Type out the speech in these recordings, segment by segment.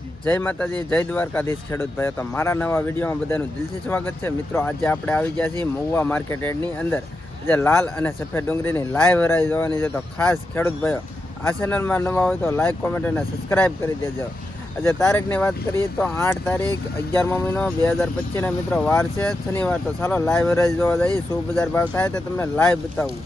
જય માતાજી, જય દ્વારકાધીશ ખેડૂત ભાઈઓ. તો મારા નવા વિડીયોમાં બધાનું દિલથી સ્વાગત છે. મિત્રો, આજે આપણે આવી ગયા છીએ મહુવા માર્કેટ એડની અંદર. આજે લાલ અને સફેદ ડુંગળીની લાઈવ હરાઈ જોવાની છે. તો ખાસ ખેડૂત ભાઈઓ, આ ચેનલમાં નવા હોય તો લાઈક, કોમેન્ટ અને સબસ્ક્રાઈબ કરી દેજો. આજે તારીખની વાત કરીએ તો આઠ તારીખ, અગિયારમો મહિનો, બે હજાર પચીસના મિત્રો, વાર છે. શનિવાર તો ચાલો લાઈવ હરાઈ જોવા જઈએ. શું બજાર ભાવ થાય તો તમને લાઈવ બતાવું.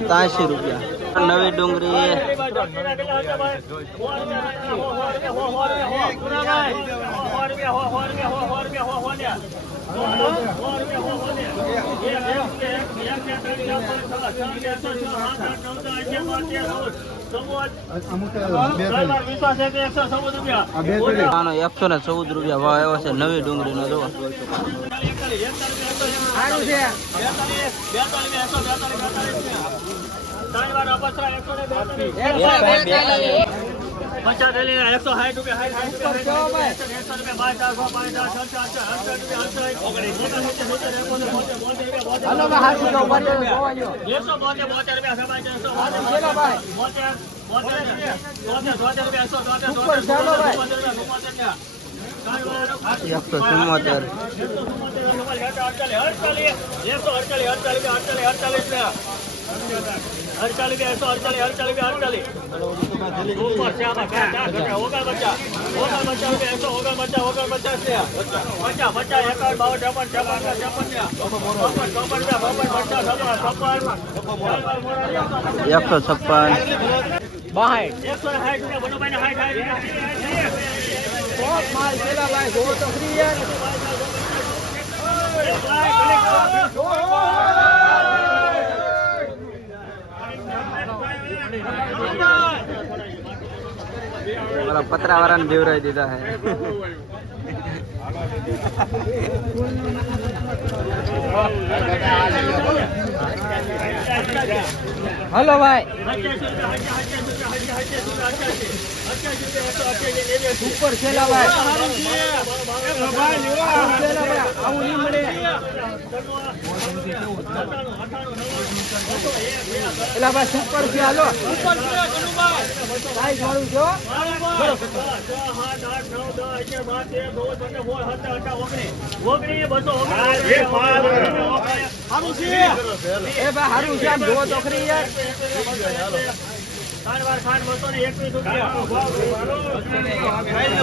ત્યાંસી રૂપિયા નવી ડુંગળી એકસો ને ચૌદ રૂપિયા ભાવ આવ્યો છે નવી ડુંગળીનો જુઓ એકસો સાઠ રૂપિયા એકસો બોતેર બોતેર રૂપિયા સભાઈ એકસો બોતેર બોતેર બોતેર બોતેર રૂપિયા એકસો બોતેર એકસો ચુમ્મોતેર એકસો છપ્પન એકસો સાઠ રૂપિયા બનોભાઈ સાઠ સાઠ ઓલા પતરા વાળાને બેવરાઈ દીધા હે. હલો ભાઈ. સુપર છેલા એલા ભાઈ સુપર છે હાલો. સાઈઝ વાળું છો એ ભાઈ હારું છે જોવો તો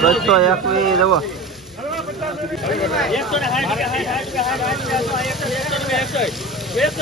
બસો એકવીસ જવો એકસો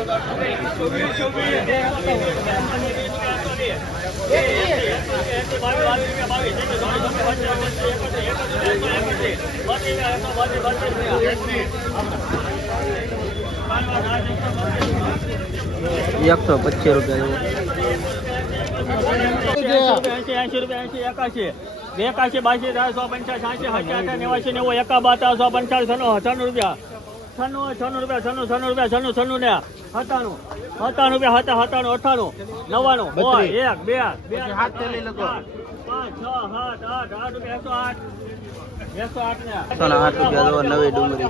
એકસો પચીસ રૂપિયા જેવું એકાશી બાશી ત્રણસો પંચાસ છ્યાસી સત્યાસી નેવાસી નેવું એકા બાર ત્રણસો પંચાસ છન્નું છન્નું રૂપિયા છન્નું છન્નું રૂપિયા છન્નું છન્નું રૂપિયા છન્નું છન્નું ને સત્તાણું સત્તાણું રૂપિયા હતા સત્તાણું અઠાણું નવ્વાણું એક બે બે હાથ થેલી લખો. પાંચ છ સાત આઠ આઠ રૂપિયા એકસો આઠ. એકસો આઠ ને. આઠ રૂપિયા નવી ડુંગળી.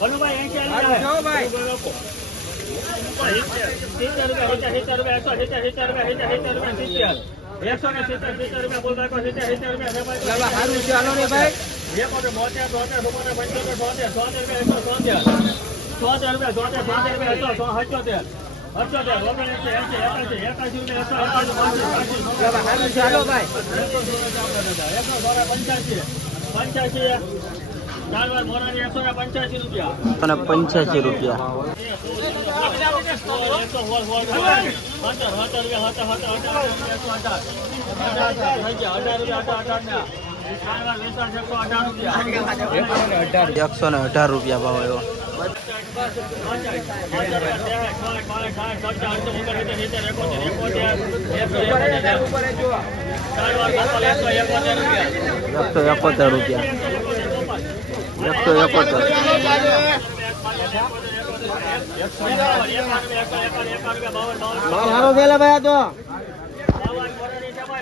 ભલુભાઈ એકસો ને સિત્તેર સિત્તેર રૂપિયા બોલ બાકો સિત્તેર સિત્તેર રૂપિયા છે હાલો ને ભાઈ. એકોતેર બોતેર તોતેર ચુમ્મોતેર પંચોતેર છોતેર છોતેર રૂપિયા એકસો છોતેર છોતેર રૂપિયા છોતેર છોતેર રૂપિયા હતો સત્યોતેર અઠ્યોતેર, ઓગણએંસી, એંસી, રૂપિયા, એકસો એકસો પંચ્યાસી, પંચ્યાસી, ચાર વાર એકસો ને પંચ્યાસી રૂપિયા અને પંચ્યાસી રૂપિયા એકસો રૂપિયા રૂપિયા ને અઢાર રૂપિયા એકસો ને અઢાર રૂપિયા ભાવ એવો એકસો એકોતેર રૂપિયા. એકસો એકોતેર સારો થયેલા ભાઈ તો સારું છે ભાઈ સારું છે ભાઈ કાળું છે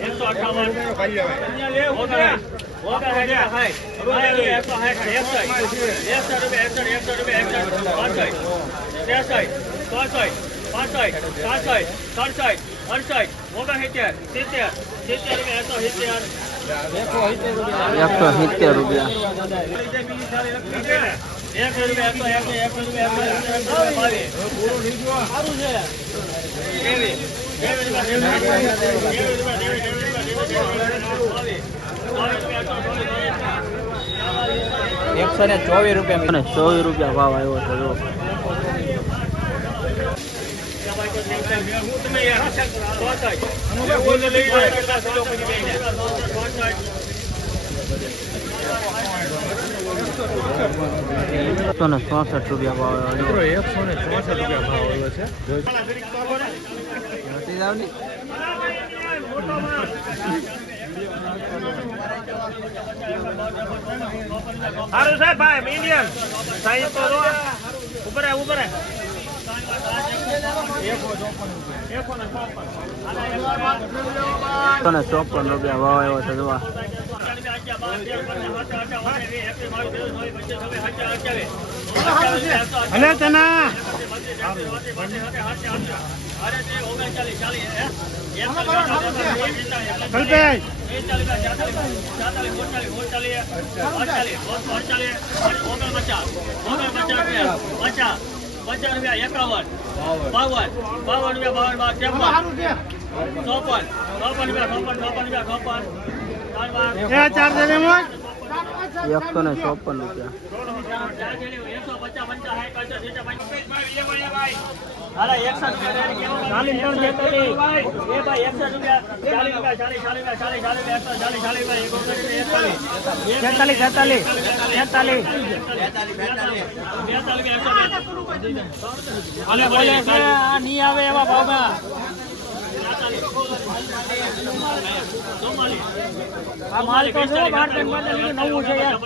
એકસો અઠાવન એકસો રૂપિયા એક રૂપિયા એકસો એક સિત્તેર રૂપિયા. એકસો એકસો ને ચોવીસ રૂપિયા અને ચોવીસ રૂપિયા ભાવ આવ્યો છે જો એકસો ને ચોસઠ રૂપિયા ભાવ આવ્યો એકસો ને ચોસઠ રૂપિયા ભાવ આવ્યો છે. નથી? સારું સાહેબ ભાઈ મીડિયમ. સાહેબ ઉપર ઉપર. ને ચોપન રૂપિયા ભાવ આવ્યો છે જોવા અને તના કલ્પેશ પચાસ રૂપિયા એકાવન. બાવન. બાવન. રૂપિયા બાવન બાવન. ત્રેપન ચોપન. ચોપન રૂપિયા ચોપન ચોપન રૂપિયા ચોપન. ચાર. એકસો ને ચોપન રૂપિયા આવે એવા ભાવમાં આ માલ તો છે બાર નવું છે યાર.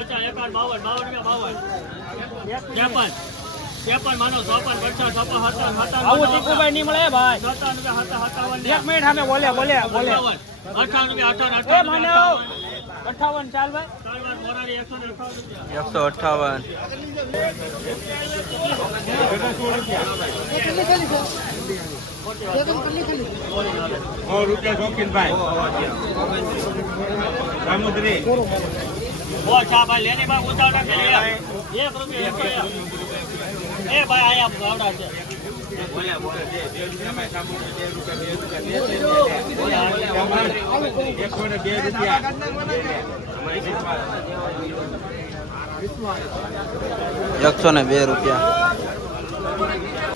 ત્રેપન ત્રેપન માનો ચોપન પચાસ ચોપન સત્તાવન સત્તાવન આવું ટીકુભાઈ નહીં મળે ભાઈ. સત્તાવન રૂપિયા સત્તાવન એક મિનિટ સામે બોલે બોલે બોલે. અઠાવન રૂપિયા અઠાવન અઠાવન. અઠાવન ચાલ ભાઈ. એકસો અઠાવન રૂપિયા. સો રૂપિયા શોખીનભાઈ ઓ ચા ભાઈ લેની ભાઈ ઉતાવળ રાખે લે. એક રૂપિયા એકસો એ ભાઈ આયા ભાવડા છે. બે રૂપિયા એકસો ને બે રૂપિયા. એકસો ને